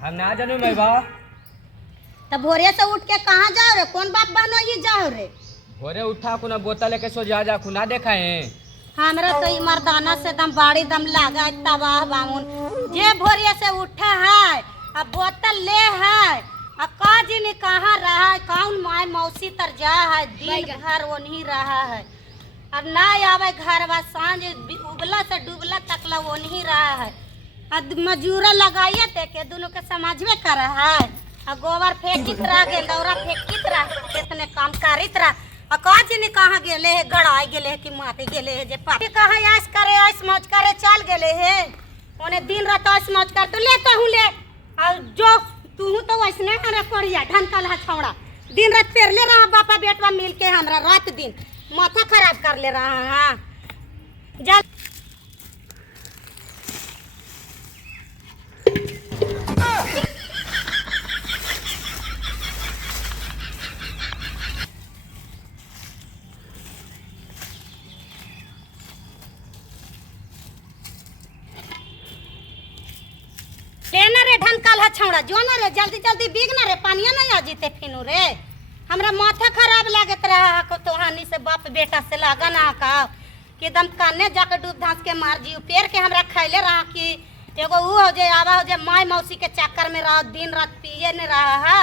हम ना जानू मैं बा। तब भोरे से उठ के कहाँ जाओ रे? कौन बात बनो ये जाओ रे? भोरे उठा कुना बोतल लेके सो जा कुना देखा है। हमरा तो ई मर्दाना से दम बाड़ी दम लागा तबाह बामुन। जे भोरे से उठा है अब बोतल ले है अब काजी ने कहाँ रहा है, कौन माय मौसी तर जा है, दिन भर वो नहीं रहा है। अब ना आवे घर बा सांझ उगला से डूबला तकला वो नहीं रहा है। अब मजूरा लगाइए थे के दोनों के समझ में कर रहा है। अब गोबर फेंकित रहा गेंदौरा फेंकित रहा कितने काम करित रहा। काजी ने कहाँ गेले है, गड़ाई गेले है कि माते गेले है जे पापी कहाँ ऐश करे ऐश मौज करे चल गेले है। उन्हें दिन रात ऐश मौज कर तो लेता हूँ ले और जो तू तो वैसने हमरा करिया ढनकल है छौड़ा। दिन रात पेरले रहा बापा बेटवा मिल के हमरा रात दिन माथा खराब कर ले रहा है। जा लेना रे ढनकल है छौड़ा जो ना रे जल्दी जल्दी बीग ना रे पानिया नहीं आ जीते फिनू रे। हमरा माथा खराब लागत रहा को तोहानी से बाप बेटा से लगा ना का कि एकदम काने जाके डूब धांस के मार जी पेड़ के हमरा खैले रहा कि एगो ऊ हो जे आवा हो जे माय मौसी के चक्कर में रहा दिन रात पिए ने रहा है।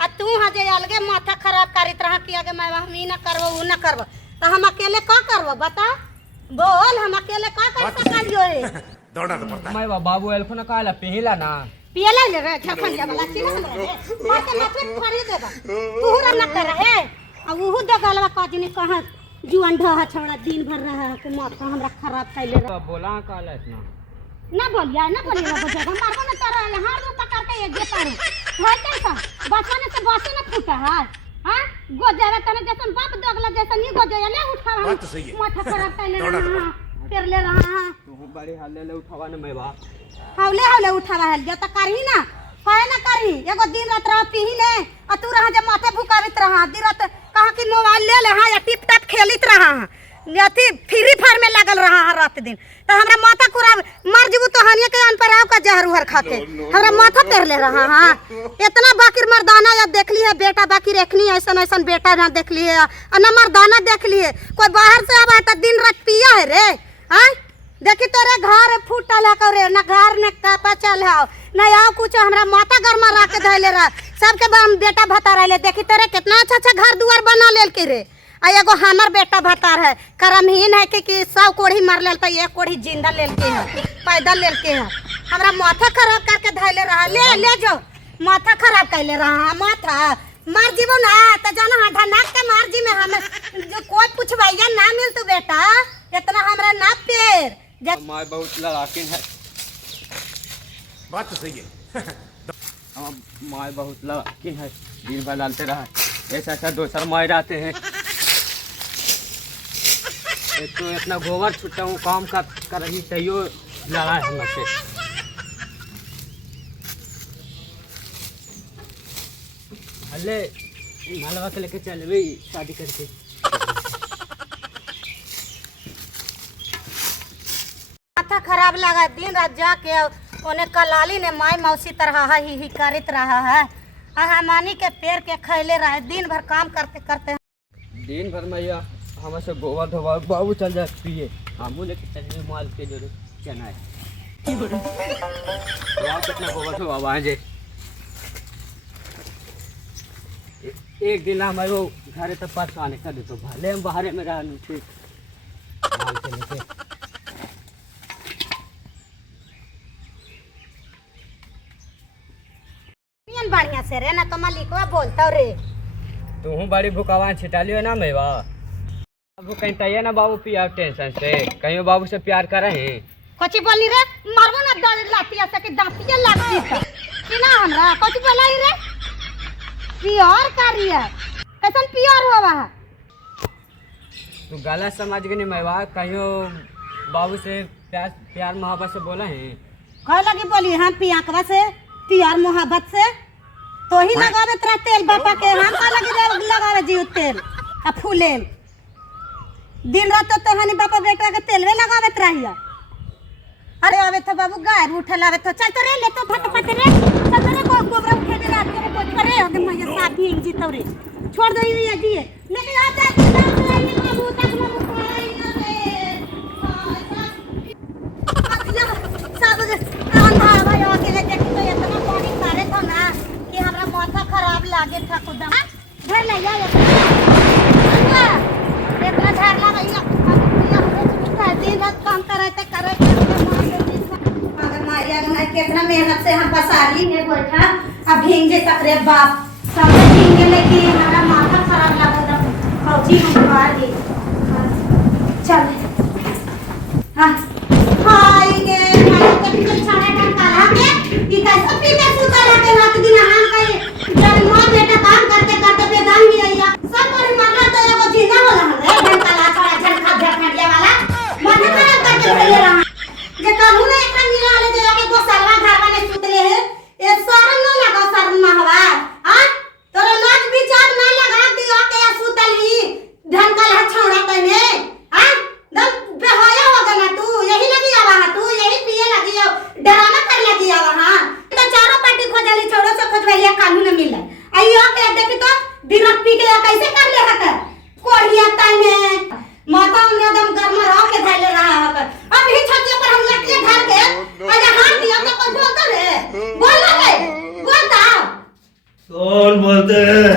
आ तू हा जे अलगे माथा खराब करित रहा कि आगे मैं हम ई ना करबो ऊ ना करबो तो हम अकेले का करबो बता बोल। हम अकेले का कर सकलियो रे? दौड़ा तो पड़ता है। मैं बाबू एल्फो ना कहला पिहिला ना पियला ले रे झखंडिया वाला चिन्ह हमरा रे माथे माथे खरी देबा तू रा न कर है। अब ऊ दे गलवा काजी ने कहा जुआन ढहा छौड़ा दिन भर रहा के माथा हमरा खराब कैले रहा। बोला कहला इतना ना बोलिया बजा हम मारबो न तर हार रो पकड़ के एक जे पारू होय कैसा बचने से बसे न फूटा है। हां गोजेवे तने जैसन बाप दगला जैसन नी गोजे ले उठावा बात तो सही है। माथा खराब कैले दौड़ा तो रहा फिर ले रहा तू बड़ी हाले ले उठावा न मैं बा। हौले हौले उठावा है जो त करही ना पाए ना करही एगो दिन रात रह पीही ले आ तू रहा जे माथे भुकावित रहा दिन रात कहा कि मोबाइल ले ले हां या टिप टप खेलित रहा अथी फ्री फायर में लगल रहा रात दिन तो हमरा माथा कुराब मर जीबू तो हानिया के अन पर आव का जहर उहर खाके हमरा माथा पेर ले रहा। हां इतना बाकिर मर्दाना या देख ली है बेटा बाकी रखनी ऐसन ऐसन बेटा ना देख ली है और ना मर्दाना देख ली है। कोई बाहर से आवा त दिन रात पिया है रे। हां देखी तोरे घर फूटल है करे ना घर में कापा चल है ना आओ कुछ हमरा माथा गरमा रा के धैले रहा सबके बेटा भता रहले। देखी तोरे कितना अच्छा अच्छा घर दुआर बना लेल के रे। आ एगो हमर बेटा भतार है करमहीन है कि 100 कोढ़ी मार लेल त एक कोढ़ी जिंदा लेल के है पैदल लेल के है। हमरा माथा खराब करके धैले रहा ले ले जो माथा खराब कैले रहा माथा मार जीवो ना त जाना हां ढनाक के मार जी में हम जो कोई पूछवाइया ना मिल तू बेटा इतना हमरा ना पेर माय बहुत लड़ाकिन है। बात तो सही है। हम माय बहुत लड़ाकिन है दिन भर डालते रहा ऐसा ऐसा दोसर माय रहते हैं। एक तो इतना गोबर छुट्टा हूँ काम कर रही तैयो लड़ा है हमसे। अल्ले मालवा के लेके चल भी शादी करके माथा खराब लगा दिन रात जाके उन्हें कलाली ने माई मौसी तरह ही करित रहा है। हमानी के पेड़ के खैले रहे दिन भर काम करते करते दिन भर मैया हमसे गोबर धोवा बाबू चल जाए पिए हमू लेके चलिए माल के जो चना है कितना गोबर धोवा वहाँ जे एक दिन हमारे वो घर तक पास आने कर दे तो भले हम बाहर में रहा नीचे माल के लेके बढ़िया से रे ना तो मालिकवा बोलता रे तू बड़ी भुकावा छिटा लियो ना मैं अब कहीं तैयार ना बाबू पिया टेंशन से कहीं बाबू से प्यार करे हैं कची बोली रे मारबो ना दर लातिया से के दांतिया लागती है कि ना हमरा कची बोलाई रे प्यार करिया कैसन प्यार होवा है। तू गलत समझ गई नहीं मैं कहीं बाबू से प्यार मोहब्बत से बोला है कह लगी बोली हम पियाकवा से प्यार मोहब्बत से तो ही लगावे तेरा तेल बापा के हम का लगी लगावे जीव तेल आ फूलेल दिन रात तो तोहनी बापा बेटा के तेलवे लगावे रहिया। अरे आवे तो बाबू गाय उठल आवे तो चल तो रे ले तो फट फट रे चल तो रे छोड़ दो ये जी लेकिन आता है दाम लाइए बाबू तक ना मुकराई ना रे सब अंधा भाई अकेले देखी तो इतना पानी मारे तो ना कि हमरा माथा खराब लागे था खुदा घर ले जा इतना झाड़ला भैया दिन रात काम करे मगर मारिया गना कितना मेहनत से हम पसारी में बैठा अब भींग जे तकरे बाप सब भींगे लेकिन हमारा माथा खराब लगा था फौजी हम मार दी चल हां हाय गे भाई के पीछे छाड़ा का काला के ई कैसे पीते सुतला के रात दिन हां कई जब मां बेटा काम करते करते बेदान भी आइया सब पर मारला तो एगो जीना होला रे घंटा ला छाड़ा झटका झटका वाला माथा खराब करके भइले रहा जे कानू ने एकरा मिला ले जे आके गो सालवा घरवा ने सुतले है ए शरम न लगा शरम ना हवा हां तोरा लाज विचार ना लगा दियो के सुतली ढंकल है छौड़ा तने हां दम बेहाया हो गया तू यही लगी आवा तू यही पिए लगी हो डराना कर लगी आवा हां तो चारों पार्टी खोजली छोड़ो से खोजवलिया कानू न मिले आइयो के देखी तो दिन पी के कैसे कर ले हक कोड़िया तने माता ने दम गरमा रहा के धैले रहा हक अब ही छतिया पर हम लटके धर के अरे हाथ दिया तो कोई बोलता रे बोल ना रे बोलता कौन बोलते हैं?